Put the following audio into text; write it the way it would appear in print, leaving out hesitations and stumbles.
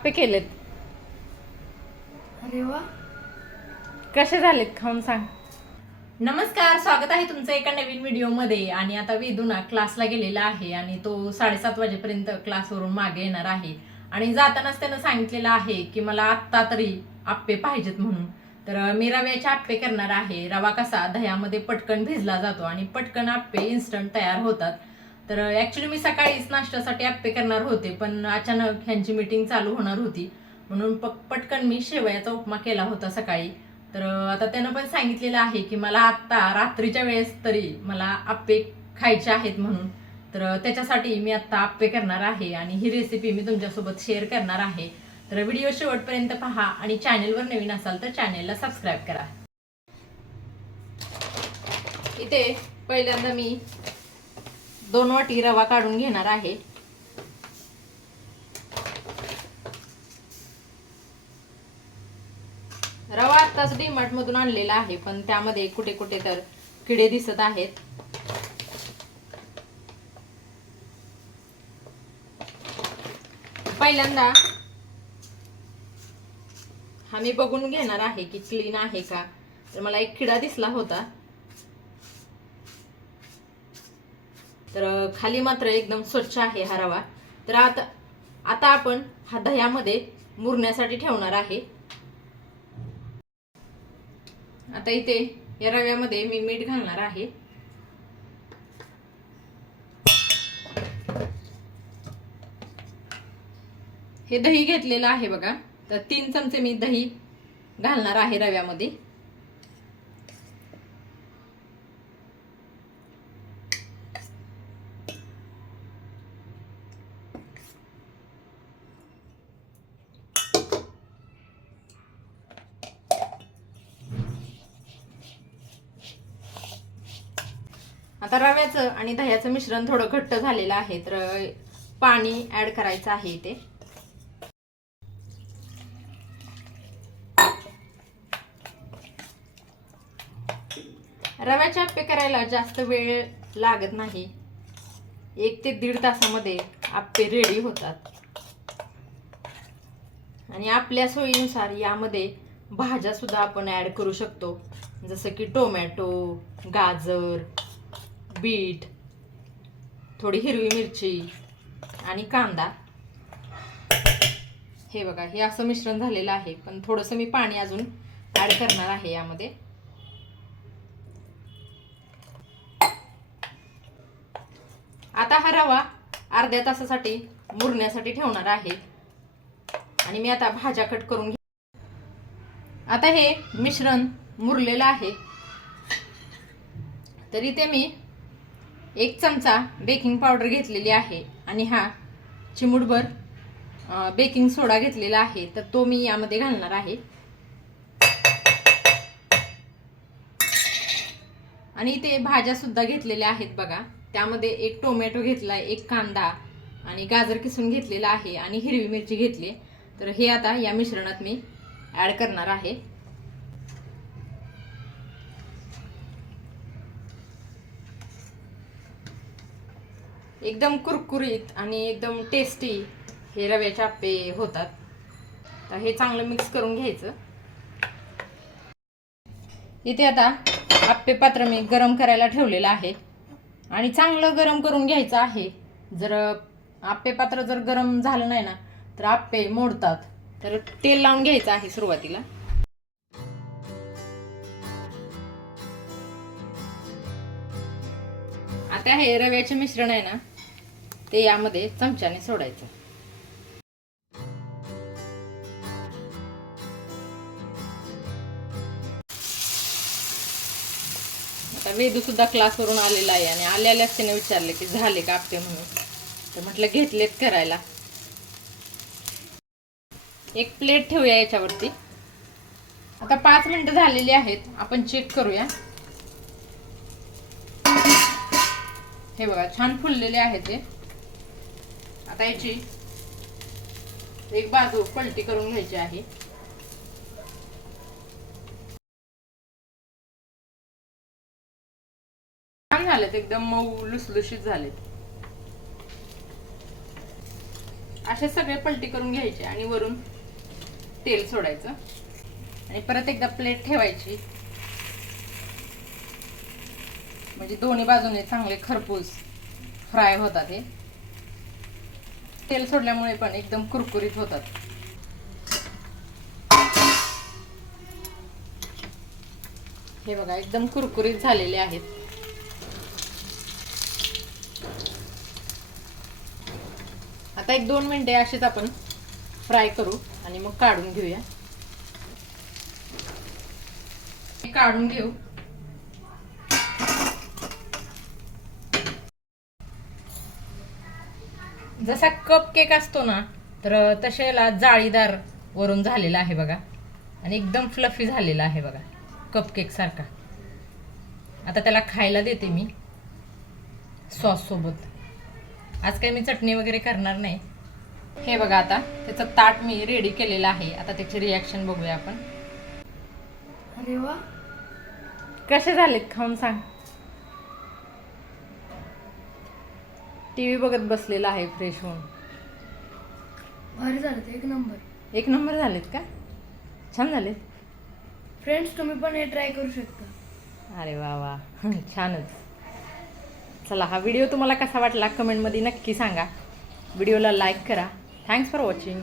आप्पे केलेत. अरे वा, कसे झालेत खाऊन सांग. नमस्कार, स्वागत आहे तुमचं एका नवीन व्हिडिओमध्ये. आणि आता वेदू ना क्लासला गेलेला आहे आणि तो 7:30 वाजेपर्यंत क्लासवरून मागे येणार आहे. आणि जातानाच त्यानं सांगितलेलं आहे की मला आत्ता तरी आप्पे पाहिजेत म्हणून. तर मी रव्याचे आप्पे करणार आहे. रवा कसा दह्यामध्ये पटकन भिजला जातो आणि पटकन आप्पे इन्स्टंट तयार होतात. तर ऍक्च्युली मी सकाळीच नाश्त्यासाठी आप्पे करणार होते, पण अचानक ह्यांची मीटिंग चालू होणार होती म्हणून पटकन मी शेवयाचा उपमा केला होता सकाळी. तर आता त्यानं पण सांगितलेलं आहे की मला आत्ता रात्रीच्या वेळेस तरी मला आप्पे खायचे आहेत म्हणून. तर त्याच्यासाठी मी आत्ता आप्पे करणार आहे आणि ही रेसिपी मी तुमच्यासोबत शेअर करणार आहे. तर व्हिडिओ शेवटपर्यंत पहा आणि चॅनेलवर नवीन असाल तर चॅनेलला सबस्क्राईब करा. इथे पहिल्यांदा मी 2 वाटी रवा काढून घेणार आहे. रवा आत्ताच डीमार्ट मधून आणलेला आहे, पण त्यामध्ये कुठे कुठे तर किडे दिसत आहेत. पहिल्यांदा हा मी बघून घेणार आहे की क्लीन आहे का. तर मला एक किडा दिसला होता, तर खाली मात्र एकदम स्वच्छ आहे हा रवा. तर आता आपण हा दह्यामध्ये मुरण्यासाठी ठेवणार आहे. आता इथे या रव्यामध्ये मी मीठ घालणार आहे. हे दही घेतलेलं आहे बघा. तर 3 चमचे मी दही घालणार आहे रव्यामध्ये. आता रव्याचं आणि दह्याचं मिश्रण थोडं घट्ट झालेलं आहे, तर पाणी ऍड करायचं आहे इथे. रव्याचे आप्पे करायला जास्त वेळ लागत नाही. 1 ते 1.5 तासामध्ये आप्पे रेडी होतात. आणि आपल्या सोयीनुसार यामध्ये भाज्या सुद्धा आपण ऍड करू शकतो, जसं की टोमॅटो, गाजर, बीट, थोडी हिरवी मिरची आणि कांदा. हे बघा, हे असं मिश्रण झालेलं आहे, पण थोडंसं मी पाणी अजून ऍड करणार आहे यामध्ये. आता हा रवा अर्ध्या तासासाठी मुरण्यासाठी ठेवणार आहे आणि मी आता भाज्या कट करून घे. आता हे मिश्रण मुरलेलं आहे, तर इथे मी 1 चमचा बेकिंग पावडर घेतलेली आहे आणि हा चिमूटभर बेकिंग सोडा घेतलेला आहे, तर तो मी यामध्ये घालणार आहे. आणि इथे भाज्या सुद्धा घेतलेल्या आहेत बघा. त्यामध्ये 1 टोमॅटो घेतलाय, 1 कांदा आणि गाजर किसून घेतलेला आहे आणि हिरवी मिरची घेतली. तर हे आता या मिश्रणात मी ऍड करणार आहे. एकदम कुरकुरीत आणि एकदम टेस्टी हे रव्याचे आप्पे होतात. तर हे चांगलं मिक्स करून घ्यायचं. इथे आता आप्पे पात्र मी गरम करायला ठेवलेलं आहे आणि चांगलं गरम करून घ्यायचं आहे. जर आप्पे पात्र जर गरम झालं नाही ना तर आप्पे मोडतात. तर तेल लावून घ्यायचं आहे सुरुवातीला. आता हे रव्याचे मिश्रण आहे ना, ते यामध्ये चमच्याने सोडायचं. आता वेदू सुद्धा क्लासवरून आलेला आहे आणि आल्याच त्याने विचारले की झाले का आप्पे म्हणून. तर म्हटलं घेतलेत करायला. एक प्लेट ठेवूया याच्यावरती. आता 5 मिनिटं झालेली आहेत, आपण चेक करूया. हे बघा, छान फुललेले आहेत ते. आता याची एक बाजू पलटी करून घ्यायची आहे. छान झालेत, एकदम मऊ लुसलुशीत झालेत. असे सगळे पलटी करून घ्यायचे आणि वरून तेल सोडायचं आणि परत एकदा प्लेट ठेवायची, म्हणजे दोन्ही बाजूने चांगले खरपूस फ्राय होतात. हे तेल सोडल्यामुळे पण एकदम कुरकुरीत होतात. हे बघा एकदम कुरकुरीत झालेले आहेत. आता 1-2 मिनिटे असेच आपण फ्राय करू आणि मग काढून घेऊया. काढून घेऊ. जसा कप केक असतो ना, तर तशाला जाळीदार वरून झालेला आहे बघा आणि एकदम फ्लफी झालेला आहे बघा, कप केक सारखा. आता त्याला खायला देते मी सॉस सोबत. आज काही मी चटणी वगैरे करणार नाही. हे बघा आता त्याचं ताट मी रेडी केलेलं आहे. आता त्याची रिॲक्शन बघूया आपण. अरे वा, कसे झालेत खाऊन सांग. टीव्ही बघत बसलेला आहे फ्रेश होऊन. भारी झालं ते, 1 नंबर. 1 नंबर झालेत का? छान झालेत. फ्रेंड्स तुम्ही पण हे ट्राय करू शकता. अरे वा वा, छानच. चला, हा व्हिडिओ तुम्हाला कसा वाटला कमेंटमध्ये नक्की सांगा. व्हिडिओला लाईक करा. Thanks for watching.